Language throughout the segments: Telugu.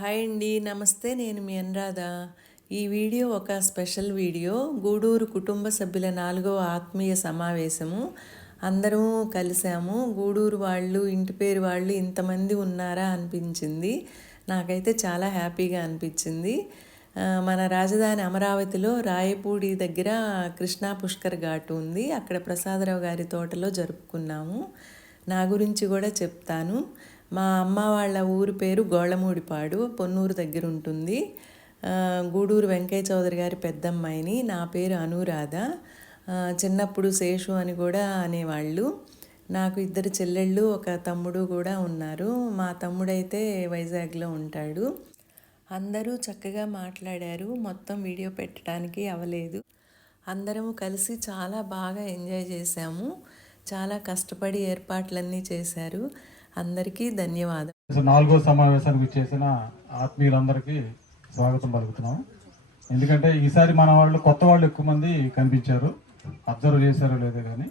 హాయ్ అండి, నమస్తే. నేను మీ అనురాధ. ఈ వీడియో ఒక స్పెషల్ వీడియో. గూడూరు కుటుంబ సభ్యుల 4వ ఆత్మీయ సమావేశము. అందరం కలిసాము. గూడూరు వాళ్ళు, ఇంటి పేరు వాళ్ళు ఇంతమంది ఉన్నారా అనిపించింది. నాకైతే చాలా హ్యాపీగా అనిపించింది. మన రాజధాని అమరావతిలో రాయపూడి దగ్గర కృష్ణా పుష్కర్ ఘాటు ఉంది. అక్కడ ప్రసాదరావు గారి తోటలో జరుపుకున్నాము. నా గురించి కూడా చెప్తాను. మా అమ్మ వాళ్ళ ఊరి పేరు గోళ్ళమూడిపాడు, పొన్నూరు దగ్గర ఉంటుంది. గూడూరు వెంకయ్య చౌదరి గారి పెద్దమ్మాయిని. నా పేరు అనురాధ. చిన్నప్పుడు శేషు అని కూడా అనేవాళ్ళు. నాకు 2 చెల్లెళ్ళు, ఒక తమ్ముడు కూడా ఉన్నారు. మా తమ్ముడైతే వైజాగ్లో ఉంటాడు. అందరూ చక్కగా మాట్లాడారు. మొత్తం వీడియో పెట్టడానికి అవ్వలేదు. అందరము కలిసి చాలా బాగా ఎంజాయ్ చేశాము. చాలా కష్టపడి ఏర్పాట్లన్నీ చేశారు. అందరికీ ధన్యవాదాలు. 4వ సమావేశానికి చేసిన ఆత్మీయులందరికీ స్వాగతం పలుకుతున్నాం. ఎందుకంటే ఈసారి మన వాళ్ళు కొత్త వాళ్ళు ఎక్కువ మంది కనిపించారు. అబ్జర్వ్ చేశారో లేదో కానీ.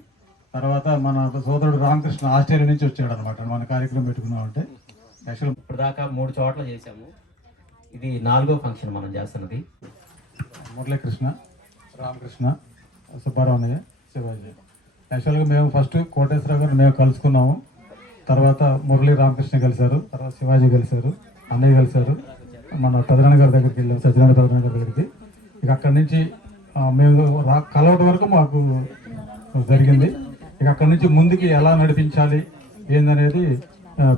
తర్వాత మన సోదరుడు రామకృష్ణ ఆస్ట్రేలియా నుంచి వచ్చాడు అనమాట. మన కార్యక్రమం పెట్టుకున్నామంటే యాక్చువల్ ఇప్పుడు దాకా 3 చోట్ల చేశాము. ఇది 4వ ఫంక్షన్ మనం చేస్తున్నది. మురళీకృష్ణ, రామకృష్ణ, సుబ్బారావణయ్య, శివాజీ. యాక్చువల్గా మేము ఫస్ట్ కోటేశ్వరరావు గారు మేము కలుసుకున్నాము. తర్వాత మురళీ రామకృష్ణ కలిశారు. తర్వాత శివాజీ కలిశారు, అన్నయ్య కలిశారు. మన పెదనాన్న గారి దగ్గరికి వెళ్ళాము, సత్యనారాయణ పెదనాన్న గారి దగ్గరికి. ఇక అక్కడి నుంచి మేము కలవడం వరకు మాకు జరిగింది. ఇక అక్కడి నుంచి ముందుకి ఎలా నడిపించాలి ఏందనేది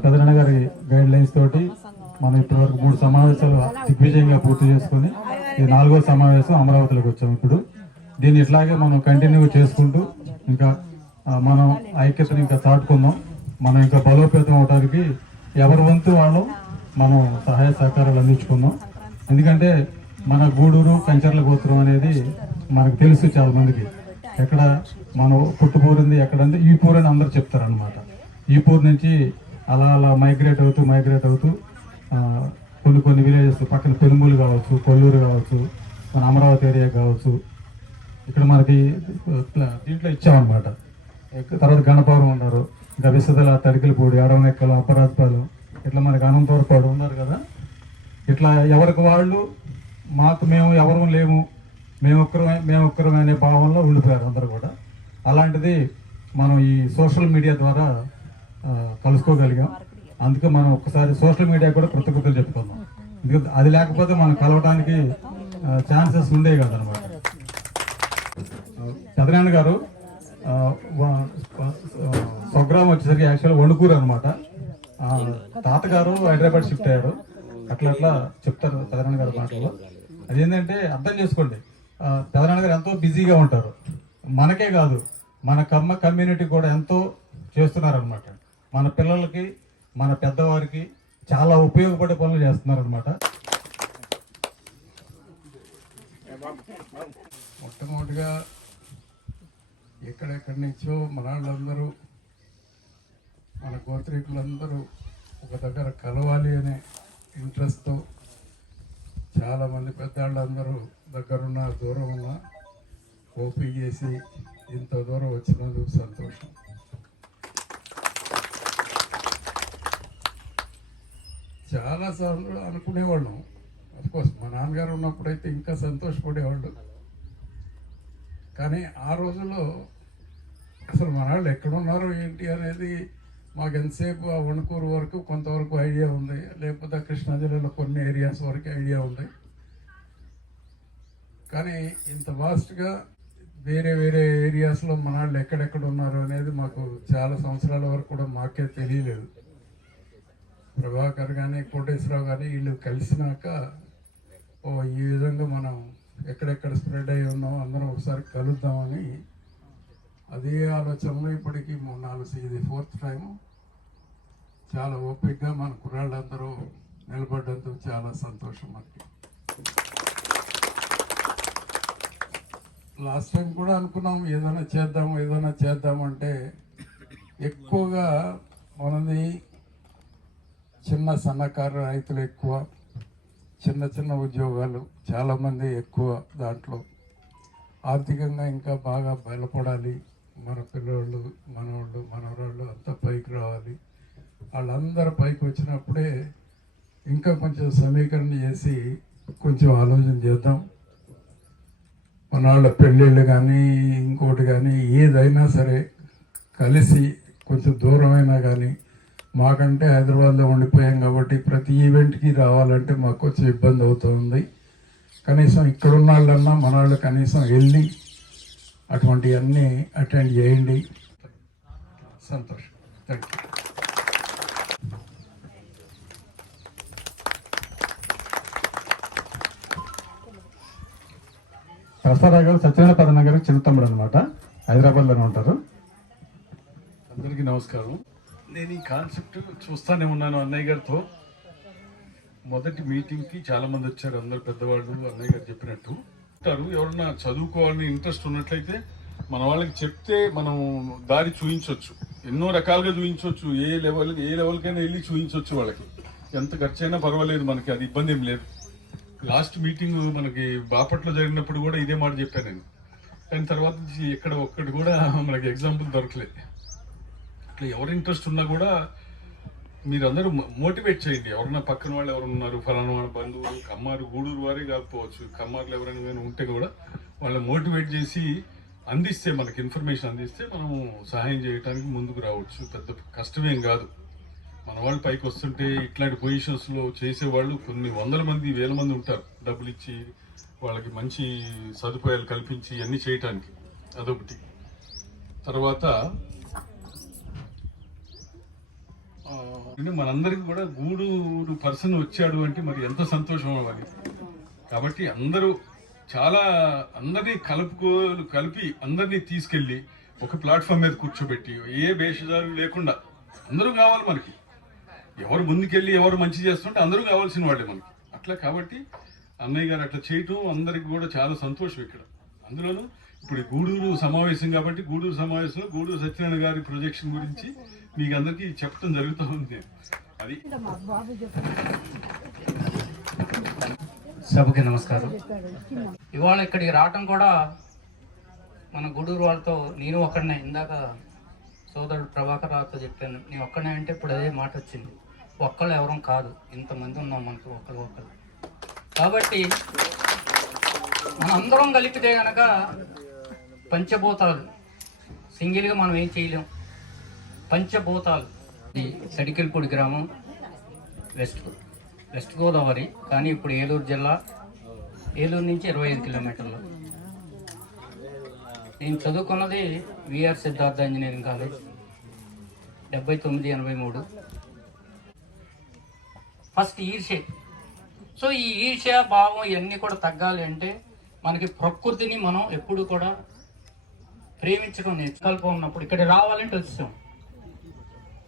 పెదనాన్న గారి గైడ్ లైన్స్ తోటి మనం ఇప్పటివరకు 3 సమావేశాలు దిగ్విజయంగా పూర్తి చేసుకొని ఇది 4వ సమావేశం అమరావతిలోకి వచ్చాము. ఇప్పుడు దీన్ని ఇట్లాగే మనం కంటిన్యూ చేసుకుంటూ ఇంకా మనం ఐక్యతను ఇంకా చాటుకుందాం. మనం ఇంకా బలోపేతం అవడానికి ఎవరి వంతు వాళ్ళు మనం సహాయ సహకారాలు అందించుకుందాం. ఎందుకంటే మన గూడూరు కంచర్ల గోత్రం అనేది మనకు తెలుసు చాలా మందికి. ఎక్కడ మనం పుట్టుపూరింది ఎక్కడంటే ఈ పూర్ అని అందరు చెప్తారనమాట. ఈ పూర్ నుంచి అలా అలా మైగ్రేట్ అవుతూ కొన్ని విలేజెస్ పక్కన పెనుమూలు కావచ్చు, కొల్లూరు కావచ్చు, మన అమరావతి ఏరియా కావచ్చు, ఇక్కడ మనకి దీంట్లో ఇచ్చామన్నమాట. తర్వాత గణపవరం ఉన్నారు, ఇంకా విసదల, తడికిలపూడి, అడవనెక్కలు, అపరాధపాలెం, ఇట్లా మనకి అనంతవరపాడు ఉన్నారు కదా. ఇట్లా ఎవరికి వాళ్ళు మేము ఎవరు లేము, మేము ఒక్కరమే అనే భావంలో ఉండిపోయారు అందరూ కూడా. అలాంటిది మనం ఈ సోషల్ మీడియా ద్వారా కలుసుకోగలిగాం. అందుకే మనం ఒక్కసారి సోషల్ మీడియా కూడా కృతజ్ఞతలు చెప్పుకుందాం. ఎందుకంటే అది లేకపోతే మనం కలవడానికి ఛాన్సెస్ ఉండేవి కదనమాట. పెదనాన్న గారు స్వగ్రామం వచ్చేసరికి యాక్చువల్ వణుకూరు అనమాట. తాతగారు హైదరాబాద్ షిఫ్ట్ అయ్యారు. అట్లా చెప్తారు పెదనాన్న గారు మాటల్లో. అదేంటంటే అర్థం చేసుకోండి, పెదనాన్న గారు ఎంతో బిజీగా ఉంటారు. మనకే కాదు, మన కమ్యూనిటీ కూడా ఎంతో చేస్తున్నారనమాట. మన పిల్లలకి, మన పెద్దవారికి చాలా ఉపయోగపడే పనులు చేస్తున్నారనమాట. మొట్టమొదటిగా ఎక్కడెక్కడి నుంచో మన వాళ్ళందరూ, మన గోత్రీకులందరూ ఒక దగ్గర కలవాలి అనే ఇంట్రెస్ట్తో చాలామంది పెద్దవాళ్ళందరూ దగ్గరున్న దూరం ఉన్న ఓపిక చేసి ఇంత దూరం వచ్చినందుకు సంతోషం. చాలాసార్లు అనుకునేవాళ్ళం, అఫ్కోర్స్ మా నాన్నగారు ఉన్నప్పుడైతే ఇంకా సంతోషపడేవాళ్ళు. కానీ ఆ రోజుల్లో అసలు మన వాళ్ళు ఎక్కడున్నారో ఏంటి అనేది మాకు ఎంతసేపు ఆ వణుకూరు వరకు కొంతవరకు ఐడియా ఉంది, లేకపోతే కృష్ణా జిల్లాలో కొన్ని ఏరియాస్ వరకు ఐడియా ఉంది. కానీ ఇంత వాస్ట్గా వేరే వేరే ఏరియాస్లో మన వాళ్ళు ఎక్కడెక్కడ ఉన్నారు అనేది మాకు చాలా సంవత్సరాల వరకు కూడా మాకే తెలియలేదు. ప్రభాకర్ కానీ కోటేశ్వరరావు కానీ వీళ్ళు కలిసినాక ఈ విధంగా మనం ఎక్కడెక్కడ స్ప్రెడ్ అయ్యి ఉన్నాం అందరం ఒకసారి కలుద్దామని అదే ఆలోచనలో ఇప్పటికీ 4 ఇది 4th టైం చాలా ఓపికగా మన కుర్రాళ్ళందరూ నిలబడ్డందుకు చాలా సంతోషం. మనకి లాస్ట్ టైం కూడా అనుకున్నాం ఏదైనా చేద్దామంటే ఎక్కువగా మనది చిన్న సన్నకారు రైతులు ఎక్కువ, చిన్న ఉద్యోగాలు చాలామంది ఎక్కువ. దాంట్లో ఆర్థికంగా ఇంకా బాగా బలపడాలి. మన పిల్లవాళ్ళు, మనవాళ్ళు, మనవరాళ్ళు అంతా పైకి రావాలి. వాళ్ళందరూ పైకి వచ్చినప్పుడే ఇంకా కొంచెం సమీకరణ చేసి కొంచెం ఆలోచన చేద్దాం. మన వాళ్ళ పెళ్ళిళ్ళు కానీ ఇంకోటి కానీ ఏదైనా సరే కలిసి కొంచెం దూరమైనా కానీ, మాకంటే హైదరాబాద్లో ఉండిపోయాం కాబట్టి ప్రతి ఈవెంట్కి రావాలంటే మాకు కొంచెం ఇబ్బంది అవుతుంది. కనీసం ఇక్కడున్న వాళ్ళన్నా మన వాళ్ళు కనీసం వెళ్ళి అటువంటివన్నీ అటెండ్ చేయండి. సంతోషం. Thank you. ప్రసాదరావు గారు సత్యనారాయణ పదన్న గారికి చిన్న తమ్ముడు అనమాట, హైదరాబాద్లోనే ఉంటారు. అందరికీ నమస్కారం. నేను ఈ కాన్సెప్ట్ చూస్తానే ఉన్నాను అన్నయ్య గారితో. మొదటి మీటింగ్కి చాలామంది వచ్చారు, అందరు పెద్దవాళ్ళు. అన్నయ్య గారు చెప్పినట్టు ఉంటారు. ఎవరన్నా చదువుకోవాలని ఇంట్రెస్ట్ ఉన్నట్లయితే మన వాళ్ళకి చెప్తే మనం దారి చూపించవచ్చు, ఎన్నో రకాలుగా చూపించవచ్చు. ఏ లెవెల్కైనా వెళ్ళి చూపించవచ్చు వాళ్ళకి. ఎంత ఖర్చు అయినా పర్వాలేదు, మనకి అది ఇబ్బంది ఏం లేదు. లాస్ట్ మీటింగ్ మనకి బాపట్లో జరిగినప్పుడు కూడా ఇదే మాట చెప్పాను నేను. కానీ తర్వాత నుంచి ఎక్కడ ఒక్కటి కూడా మనకి ఎగ్జాంపుల్ దొరకలేదు. అట్లా ఎవరు ఇంట్రెస్ట్ ఉన్నా కూడా మీరందరూ మోటివేట్ చేయండి. ఎవరన్నా పక్కన వాళ్ళు ఎవరు ఉన్నారు, ఫలానా వాళ్ళ బంధువులు, కమ్మారు గూడూరు వారే కాకపోవచ్చు, కమ్మారులు ఎవరైనా ఉంటే కూడా వాళ్ళని మోటివేట్ చేసి అందిస్తే, మనకి ఇన్ఫర్మేషన్ అందిస్తే మనం సహాయం చేయడానికి ముందుకు రావచ్చు. పెద్ద కష్టమేం కాదు. మన వాళ్ళు పైకి వస్తుంటే ఇట్లాంటి పొజిషన్స్లో చేసేవాళ్ళు కొన్ని వందల మంది, వేల మంది ఉంటారు. డబ్బులు ఇచ్చి వాళ్ళకి మంచి సదుపాయాలు కల్పించి అన్నీ చేయటానికి. అదొకటి. తర్వాత మనందరికి కూడా గూడూరు పర్సన్ వచ్చాడు అంటే మరి ఎంత సంతోషం అవ్వాలి. కాబట్టి అందరూ అందరినీ కలిపి అందరినీ తీసుకెళ్ళి ఒక ప్లాట్ఫామ్ మీద కూర్చోబెట్టి, ఏ భేషజాలు లేకుండా అందరూ కావాలి మనకి. ఎవరు ముందుకెళ్ళి ఎవరు మంచి చేస్తుంటే అందరూ కావాల్సిన వాళ్ళే మనకి. అట్లా కాబట్టి అన్నయ్య గారు అట్లా చేయటం అందరికి కూడా చాలా సంతోషం ఇక్కడ. అందులోనూ ఇప్పుడు గూడూరు సమావేశం కాబట్టి గూడూరు సమావేశంలో గూడూరు సత్యనారాయణ గారి ప్రొజెక్షన్ గురించి మీకు అందరికీ చెప్పడం జరుగుతూ ఉంది. అది సభకి నమస్కారం. ఇవాళ ఇక్కడికి రావటం కూడా మన గూడూరు వాళ్ళతో నేను ఒక్కడనే, ఇందాక సోదరుడు ప్రభాకర్ రావుతో చెప్పాను, నేను ఒక్కడనే అంటే ఇప్పుడు అదే మాట వచ్చింది. ఒక్కళ్ళు ఎవరం కాదు, ఇంతమంది ఉన్నాం మనకు ఒక్కరు. కాబట్టి మనందరం కలిపితే కనుక పంచభూతాలు, సింగిల్గా మనం ఏం చేయలేం. పంచభూతాలు. ఇది సడికిల్పూడి గ్రామం, వెస్ట్ గోదావరి, కానీ ఇప్పుడు ఏలూరు జిల్లా. ఏలూరు నుంచి 25 కిలోమీటర్లు. నేను చదువుకున్నది VR Siddhartha engineering college, 79-83. First ఈర్ష్య. సో ఈ ఈర్ష్య భావం ఇవన్నీ కూడా తగ్గాలి అంటే మనకి ప్రకృతిని మనం ఎప్పుడు కూడా ప్రేమించడం నేర్చుకల్పం ఉన్నప్పుడు ఇక్కడ రావాలంటే వచ్చాం,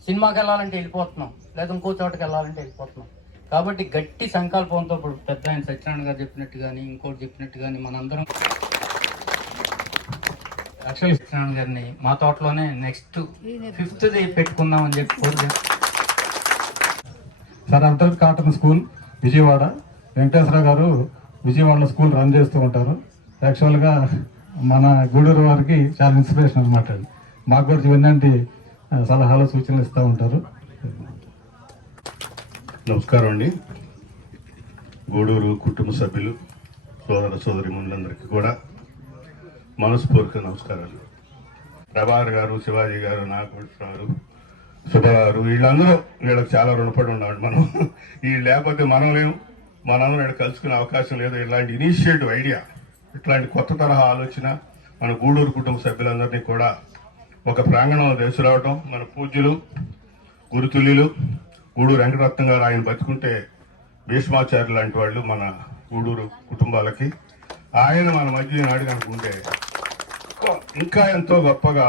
సినిమాకి వెళ్ళాలంటే వెళ్ళిపోతున్నాం, లేదా ఇంకో చోటకి వెళ్ళాలంటే వెళ్ళిపోతున్నాం. కాబట్టి గట్టి సంకల్పంతో ఇప్పుడు పెద్ద ఆయన సత్యనారాయణ గారు చెప్పినట్టు కానీ ఇంకోటి చెప్పినట్టు కానీ మనందరం యాక్చువల్లీ సత్యనారాయణ గారిని మా తోటలోనే నెక్స్ట్ 5th పెట్టుకుందాం అని చెప్పి కోరుతాం. సార్ అంతర్ కాటన్ స్కూల్ విజయవాడ, వెంకటేశ్వర గారు విజయవాడలో స్కూల్ రన్ చేస్తూ ఉంటారు. యాక్చువల్గా మన గూడూరు వారికి చాలా ఇన్స్పిరేషన్ అనమాట. మాకు కూడా ఇవన్నీ సలహాలు సూచనలు ఇస్తూ ఉంటారు. నమస్కారం అండి. గూడూరు కుటుంబ సభ్యులు, సోదర సోదరీమణులందరికీ కూడా మనస్ఫూర్తిక నమస్కారాలు. ప్రభాకర్ గారు, శివాజీ గారు, నాగేశ్వరరావు, శుభ గారు, వీళ్ళందరూ వీళ్ళకి చాలా రుణపడి ఉన్నాడు మనం. వీళ్ళు లేకపోతే మనం లేము, మనందరం ఇక్కడ కలుసుకునే అవకాశం లేదు. ఇలాంటి ఇనిషియేటివ్ ఐడియా, ఇట్లాంటి కొత్త తరహా ఆలోచన మన గూడూరు కుటుంబ సభ్యులందరినీ కూడా ఒక ప్రాంగణంలో తీసుకురావడం, మన పూజ్యులు గురుతుల్యులు గూడూరు వెంకటరత్నం గారు, ఆయన బతుకుంటే భీష్మాచార్యులు లాంటి వాళ్ళు మన గూడూరు కుటుంబాలకి. ఆయన మన మధ్య నాడు కనుకుంటే ఇంకా ఎంతో గొప్పగా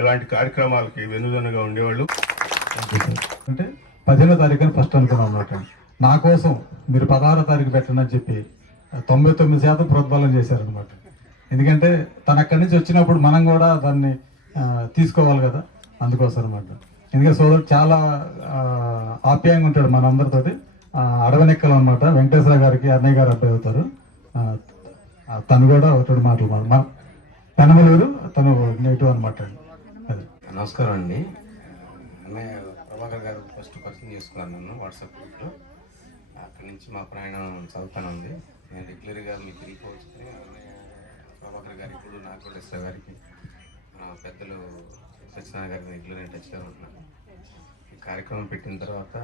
ఇలాంటి కార్యక్రమాలకి వెన్నుదన్నుగా ఉండేవాళ్ళు. అంటే 15వ తారీఖున ఫస్ట్ అనుకున్నాం అన్నమాట. నా కోసం మీరు 16వ తారీఖు పెట్టండి అని చెప్పి 99% ప్రోద్బలం చేశారనమాట. ఎందుకంటే తను అక్కడి నుంచి వచ్చినప్పుడు మనం కూడా దాన్ని తీసుకోవాలి కదా, అందుకోసం అనమాట. ఎందుకంటే సోదరుడు చాలా ఆప్యాయంగా ఉంటాడు మనందరితోటి. అడవనెక్కలు అనమాట. వెంకటేశ్వర గారికి అన్నయ్య గారు అబ్బాయి అవుతారు. తను కూడా ఒకటి మాటలు పెనమలూరు, తను నేటివ్ అనమాట. అది. నమస్కారం అండి. అన్నయ్య ప్రభాకర్ గారు ఫస్ట్ పరిచయం చేసుకున్నాను నన్ను వాట్సాప్ గ్రూప్లో. అక్కడి నుంచి మా ప్రయాణం చదువుతాను ఉంది. నేను రెగ్యులర్గా మీకు వెళ్ళిపోవచ్చుకొని ప్రభాకర్ గారికి, ఇప్పుడు నాగోడేశ్వర గారికి, పెద్దలు సత్యనారాయణ గారికి రెగ్యులర్ టచ్గా ఉంటున్నాను. ఈ కార్యక్రమం పెట్టిన తర్వాత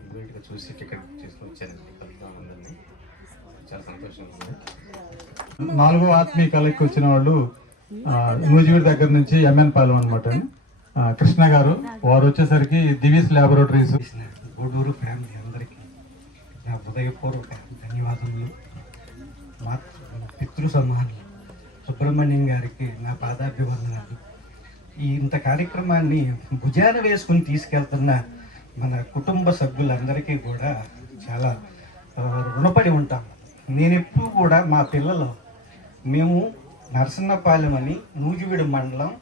ఇమీడియట్గా చూసి టికెట్ చేసుకుని వచ్చానండి. కలుద్దాం ఉందని చాలా సంతోషంగా ఉంది. 4వ ఆత్మీయ కళకి వచ్చిన వాళ్ళు నూజివీడి దగ్గర నుంచి ఎంఎన్ పాలెం అనమాట. కృష్ణ గారు వారు వచ్చేసరికి దివీస్ ల్యాబొరేటరీస్. గూడూరు ఫ్యామిలీ అందరికీ నా హృదయపూర్వక ధన్యవాదములు. మా పితృ సమానులు సుబ్రహ్మణ్యం గారికి నా పాదాభివందనాలు. ఇంత కార్యక్రమాన్ని భుజాన వేసుకుని తీసుకెళ్తున్న మన కుటుంబ సభ్యులందరికీ కూడా చాలా రుణపడి ఉంటాం. నేను ఎప్పుడు కూడా మా పిల్లలు, మేము నరసన్నపాలెం అని నూజివీడు మండలం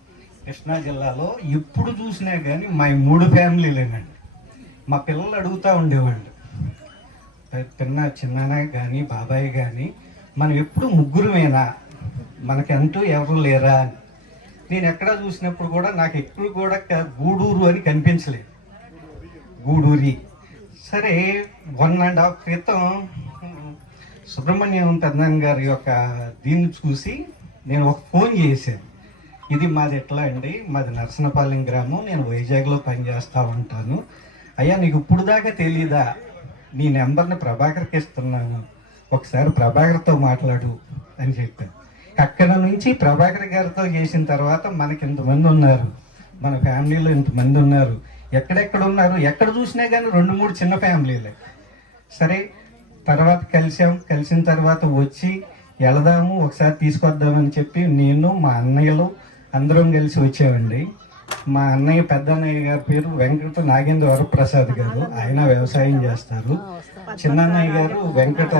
కృష్ణా జిల్లాలో ఎప్పుడు చూసినా కానీ మా 3 ఫ్యామిలీలేనండి. మా పిల్లలు అడుగుతూ ఉండేవాళ్ళు, చిన్నాన్న కానీ బాబాయ్ కానీ మనం ఎప్పుడు ముగ్గురమేనా, మనకంటూ ఎవరు లేరా అని. నేను ఎక్కడ చూసినప్పుడు కూడా నాకు ఎప్పుడు కూడా గూడూరు అని కనిపించలేదు, గూడూరి. సరే 1.5 క్రితం సుబ్రహ్మణ్యం పెద్దనాన్న గారి యొక్క దీన్ని చూసి నేను ఒక ఫోన్ చేశాను. ఇది మాది ఎట్లా అండి, మాది నరసనపాలెం గ్రామం, నేను వైజాగ్లో పనిచేస్తూ ఉంటాను. అయ్యా నీకు ఇప్పుడు దాకా తెలీదా, నీ నెంబర్ని ప్రభాకర్కి ఇస్తున్నాను, ఒకసారి ప్రభాకర్తో మాట్లాడు అని చెప్పాను. అక్కడ నుంచి ప్రభాకర్ గారితో చేసిన తర్వాత మనకి ఇంతమంది ఉన్నారు, మన ఫ్యామిలీలో ఇంతమంది ఉన్నారు. ఎక్కడెక్కడ ఉన్నారు, ఎక్కడ చూసినా కానీ 2-3 చిన్న ఫ్యామిలీలే. సరే తర్వాత కలిసిన తర్వాత వచ్చి వెళదాము, ఒకసారి తీసుకొద్దామని చెప్పి నేను మా అన్నయ్యలు అందరం కలిసి వచ్చామండి. మా అన్నయ్య పెద్ద అన్నయ్య గారి పేరు వెంకట నాగేంద్ర వరప్రసాద్ గారు, ఆయన వ్యవసాయం చేస్తారు. చిన్న అన్నయ్య గారు వెంకట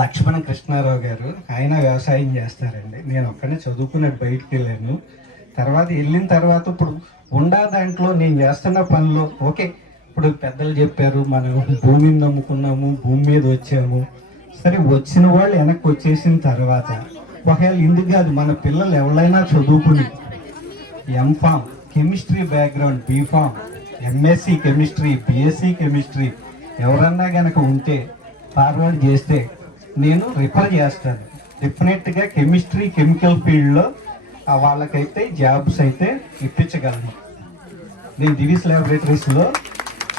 లక్ష్మణ కృష్ణారావు గారు, ఆయన వ్యవసాయం చేస్తారండి. నేను ఒక్కనే చదువుకున్నట్టు బయటికి వెళ్ళాను. తర్వాత వెళ్ళిన తర్వాత ఇప్పుడు దాంట్లో నేను చేస్తున్న పనిలో ఓకే, ఇప్పుడు పెద్దలు చెప్పారు మనం భూమిని నమ్ముకున్నాము, భూమి మీద వచ్చాము. సరే వచ్చిన వాళ్ళు వెనక్కి వచ్చేసిన తర్వాత ఒకవేళ ఇందుకు కాదు, మన పిల్లలు ఎవరైనా చదువుకుని M Pharm chemistry background, B Pharm, MSc chemistry, BSc chemistry ఎవరన్నా కనుక ఉంటే ఫార్వర్డ్ చేస్తే నేను రిఫర్ చేస్తాను. డెఫినెట్గా కెమిస్ట్రీ కెమికల్ ఫీల్డ్లో వాళ్ళకైతే జాబ్స్ అయితే ఇప్పించగలను. నేను దివీస్ ల్యాబొరేటరీస్లో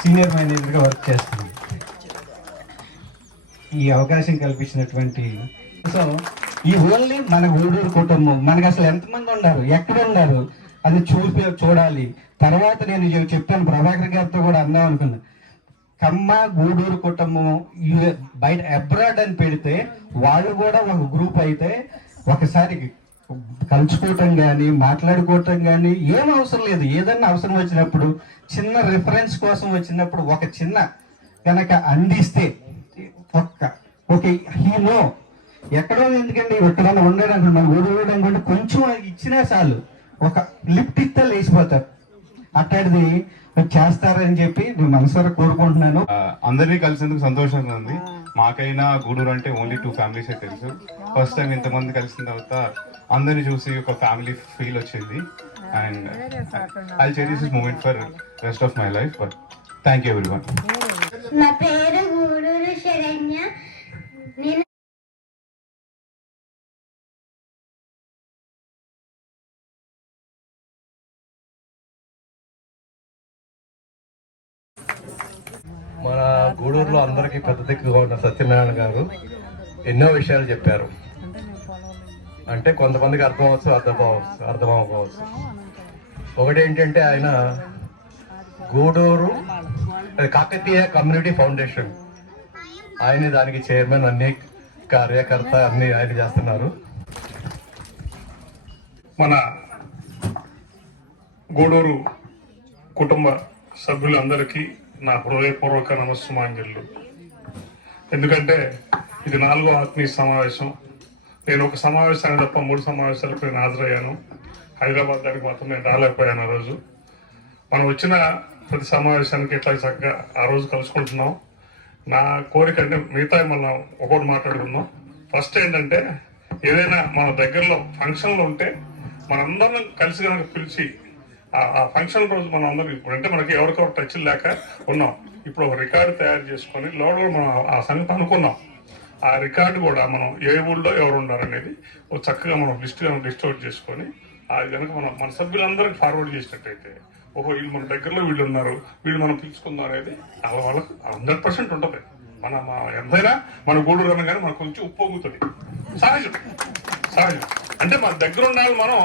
సీనియర్ మేనేజర్గా వర్క్ చేస్తాను. ఈ అవకాశం కల్పించినటువంటి సో ఈ ఓన్లీ మన గూడూరు కుటుంబం, మనకు అసలు ఎంతమంది ఉన్నారు, ఎక్కడ ఉన్నారు అది చూడాలి. తర్వాత నేను చెప్పాను ప్రభాకర్ గారితో కూడా అందాం అనుకున్నా, కమ్మ గూడూరు కుటుంబం బయట అబ్రాడ్ అని పెడితే వాళ్ళు కూడా ఒక గ్రూప్ అయితే ఒకసారి కలుసుకోవటం కానీ మాట్లాడుకోవటం కానీ ఏం అవసరం లేదు. ఏదన్నా అవసరం వచ్చినప్పుడు చిన్న రిఫరెన్స్ కోసం వచ్చినప్పుడు ఒక చిన్న కనుక అందిస్తే ఓకే హీనో ఎక్కడో ఎందుకండి ఎక్కడన్నా ఉండడానికి మన ఊరు అనుకుంటే కొంచెం ఇచ్చినా చాలు, ఒక లిఫ్ట్ ఇస్తే లేచిపోతారు. అట్లాంటిది చేస్తారని చెప్పి నేను మనసారా కోరుకుంటున్నాను. అందరినీ కలిసేందుకు సంతోషంగా ఉంది. మాకైనా గూడూరు అంటే ఓన్లీ 2 ఫ్యామిలీసే తెలుసు. ఫస్ట్ టైం ఇంతమంది కలిసిన తర్వాత అందరిని చూసి ఒక ఫ్యామిలీ ఫీల్ వచ్చింది. And I cherish this moment for rest of my life. But thank you everyone. నా పేరు గూడూరు శరణ్య. నేను మన గూడూరులో అందరికీ పెద్ద దిక్కుగా ఉన్న సత్యనారాయణ గారు ఎన్నో విషయాలు చెప్పారు. అంటే కొంతమందికి అర్థం అవ్వచ్చు, అర్థం అవ్వకపోవచ్చు. ఒకటి ఏంటంటే ఆయన గూడూరు కాకతీయ కమ్యూనిటీ ఫౌండేషన్, ఆయన దానికి చైర్మన్, అన్ని కార్యకర్త అన్ని ఆయన చేస్తున్నారు. మన గూడూరు కుటుంబ సభ్యులందరికీ నా హృదయపూర్వక నమస్సుమాంజలు. ఎందుకంటే ఇది 4వ ఆత్మీయ సమావేశం. నేను ఒక సమావేశానికి తప్ప 3 సమావేశాలకు నేను హాజరయ్యాను. హైదరాబాద్ దానికి మాత్రం నేను రాలేకపోయాను. ఆ రోజు మనం వచ్చిన ప్రతి సమావేశానికి ఇట్లా చక్కగా ఆ రోజు కలుసుకుంటున్నాం. నా కోరిక అంటే మిగతా మనం ఒకటి మాట్లాడుకుందాం. ఫస్ట్ ఏంటంటే ఏదైనా మన దగ్గరలో ఫంక్షన్లు ఉంటే మనందరం కలిసి కనుక పిలిచి ఆ ఫంక్షన్ రోజు మనం అందరం ఇప్పుడు అంటే మనకి ఎవరికొకరు టచ్ లేక ఉన్నాం. ఇప్పుడు ఒక రికార్డు తయారు చేసుకొని లోపల మనం ఆ సంగతి అనుకున్నాం. ఆ రికార్డు కూడా మనం ఏ ఊళ్ళో ఎవరు ఉన్నారనేది ఒక చక్కగా మనం లిస్ట్ అవుట్ చేసుకొని అది కనుక మనం మన సభ్యులందరికీ ఫార్వర్డ్ చేసినట్టయితే వీళ్ళు మన దగ్గరలో వీళ్ళు ఉన్నారు, వీళ్ళు మనం పిలుచుకుందాం అనేది వాళ్ళకు 100% ఉంటుంది. ఎంతైనా మన గూడూరు అనగానే మనకు కొంచెం ఉప్పొంగుతుంది, సహజం. అంటే మన దగ్గర ఉన్న వాళ్ళు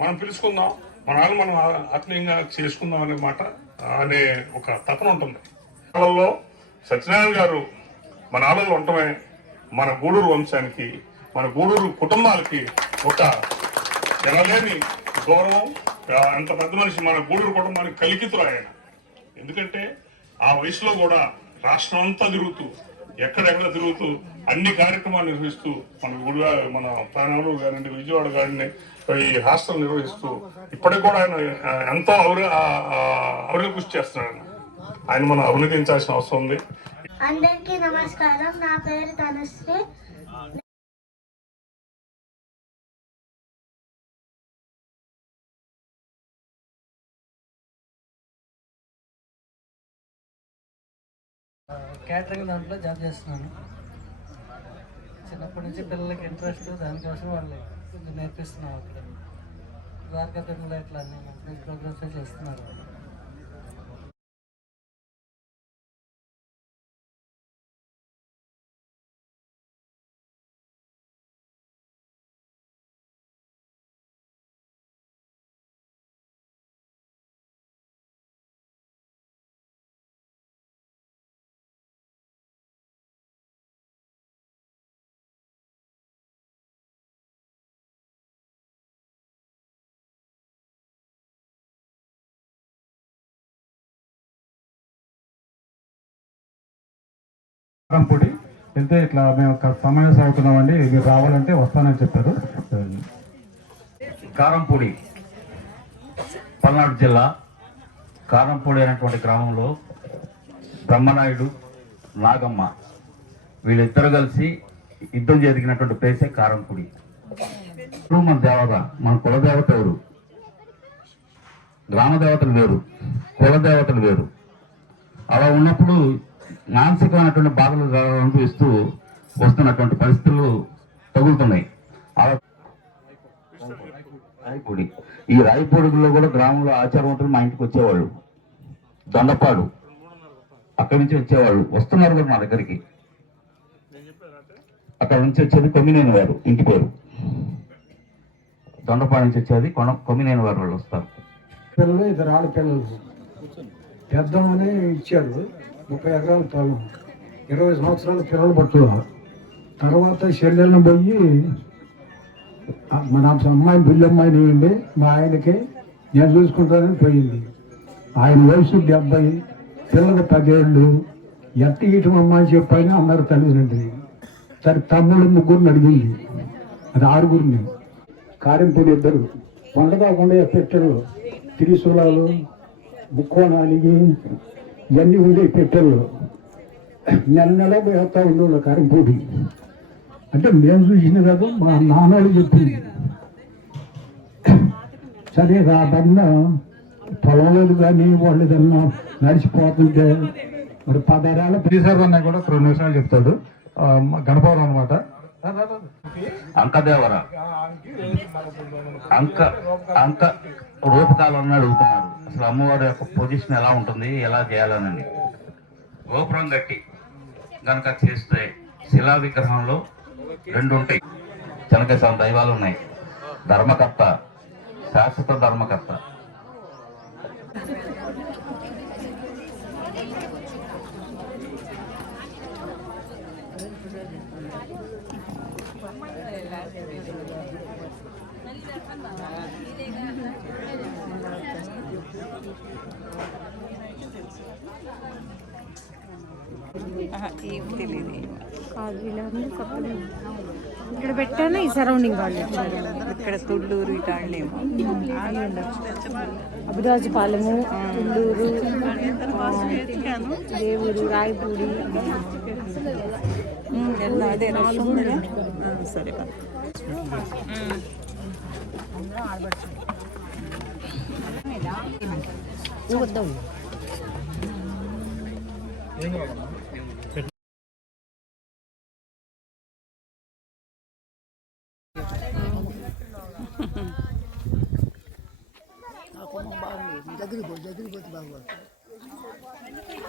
మనం పిలుచుకుందాం, మన వాళ్ళు మనం ఆత్మీయంగా చేసుకుందాం అనే మాట అనే ఒక తపన ఉంటుంది. ఆళ్ళల్లో సత్యనారాయణ గారు మన ఆళ్ళల్లో ఉండటమే మన గూడూరు వంశానికి, మన గూడూరు కుటుంబాలకి ఒక ఎనలేని గౌరవం. అంత పెద్ద మనిషి మన గూడూరు కుటుంబానికి కలికితురు ఆయన. ఎందుకంటే ఆ వయసులో కూడా రాష్ట్రం అంతా తిరుగుతూ, ఎక్కడెక్కడ తిరుగుతూ అన్ని కార్యక్రమాలు నిర్వహిస్తూ మన ప్రాణాలు కానివ్వండి, విజయవాడ గారిని ఈ హాస్టల్ నిర్వహిస్తూ ఇప్పటికి కూడా ఆయన ఎంతో అభివృద్ధి కృషి చేస్తున్నాడు. ఆయన మనం అభినందించాల్సిన అవసరం ఉంది. అందరికీ నమస్కారం. నా పేరు తనుశ్రీ. క్యాటరింగ్ దాంట్లో జాబ్ చేస్తున్నాను. చిన్నప్పటి నుంచి పిల్లలకి ఇంట్రెస్ట్, దానికోసం వాళ్ళు నేర్పిస్తున్నాం. అక్కడ ద్వారకా తిరుమల ఇట్లా అన్ని మంచి ప్రోగ్రామ్స్ చేస్తున్నారు. కారంపూడి వెళ్తే ఇట్లా మేము సమావేశం అవుతున్నామండి, మీరు రావాలంటే వస్తానని చెప్పారు. కారంపూడి పల్నాడు జిల్లా కారంపూడి అనేటువంటి గ్రామంలో బ్రహ్మనాయుడు, నాగమ్మ వీళ్ళిద్దరు కలిసి యుద్ధం జరిగినటువంటి ప్లేసే కారంపూడి. మన దేవత, మన కులదేవత ఎవరు, గ్రామ దేవతలు వేరు, కులదేవతలు వేరు. అలా ఉన్నప్పుడు మానసికమైనటువంటి బాధలు అనుభవిస్తూ వస్తున్నటువంటి పరిస్థితులు తగులుతున్నాయి. రాయపూడి, ఈ రాయపూడిలో కూడా గ్రామంలో ఆచారవంతులు మా ఇంటికి వచ్చేవాళ్ళు. దొండపాడు అక్కడి నుంచి వచ్చేవాళ్ళు, వస్తున్నారు కూడా నా దగ్గరికి. అక్కడ నుంచి వచ్చేది కొమ్మినేని వారు, ఇంటి పేరు దొండపాడు నుంచి వచ్చేది కొమ్మినేని వారు వాళ్ళు వస్తారు. పిల్లలు ఇద్దరు ఆడపిల్లలు పెద్దమని ఇచ్చారు. 30 ఎకరాల పొలం, 20 సంవత్సరాల పిల్లలు పట్టుకున్నారు. తర్వాత చెల్లెలను పోయి మన అమ్మాయి బుల్లమ్మాయిని ఇవ్వండి, మా ఆయనకి నేను చూసుకుంటానని పోయింది. ఆయన వయసు 70, పిల్లలు 10 ఏళ్ళు. ఎట్ట ఇటు అమ్మాయి చెప్పని అన్నారు తల్లిదండ్రులు. సరే తమ్ముళ్ళు 3 అడిగింది, అది 6. కారింపూడి 2 వండకాకుండా పెట్టెలు, త్రిశూలాలు, ముక్కోణానికి ఇవన్నీ ఉండే పెట్టెలు నెల పోయేస్తా ఉండేవాళ్ళు కారింపూడి. అంటే మేము చూసిన కాదు, మా నాన్నోళ్ళు చెప్పింది. సరే రాబడిన పొలంలో కానీ వాళ్ళు ఏదన్నా నడిచిపోతుంటే మరి 10 ఏళ్ళ శ్రీసార్ అన్న కూడా 2 నిమిషాలు చెప్తాడు. గణపవరం అనమాట. అంకదేవర అంక రూపకాలు అని అడుగుతున్నారు. అసలు అమ్మవారి యొక్క పొజిషన్ ఎలా ఉంటుంది, ఎలా చేయాలనండి. గోపురం కట్టి గనక చేస్తే శిలా విగ్రహంలో 2 ఉంటాయి. చెనకేశ్వర దైవాలు ఉన్నాయి. ధర్మకర్త, శాశ్వత ధర్మకర్త. ఇక్కడ పెట్టాను. ఈ సరౌండింగ్ వాళ్ళు ఇక్కడ తుళ్ళూరు ఇటాళ్ళేమో, అబుదాజుపాలెము, తుళ్ళూరు, దేవుడు, రాయపూడి, అదే 4 సరే.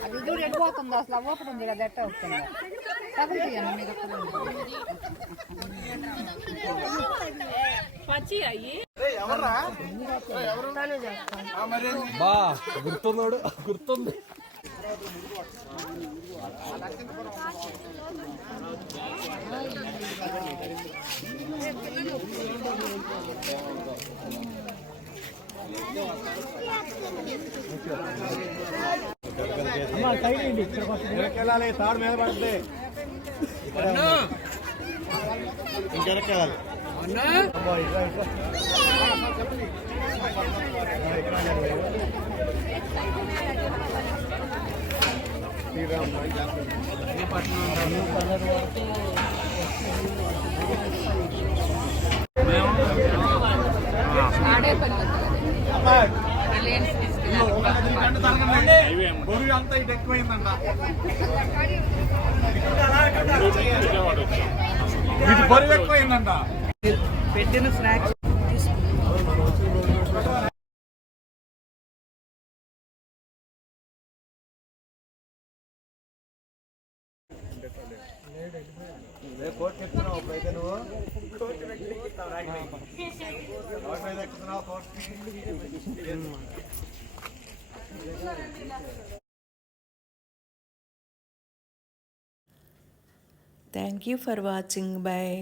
అది దూరం ఎడిపోతుంది అసలు ఓపెన్ ఉంది కదా ఎట్ట వస్తుంది తగులుతాయన్న మీరు పచ్చి అయ్యి బా గుర్తున్నాడు గుర్తుంది. వెళ్ళాలి తాడు మీద పడుతుంది ఇంకెళ్ళాలి అంతా ఇది ఎక్కువైందంట ఇది బరువు ఎక్కువైందంట పెట్టిన స్నాక్స్ కోర్టు ఎక్కుతున్నావు అయితే నువ్వు ఎక్కుతున్నావు court. Thank you for watching. Bye.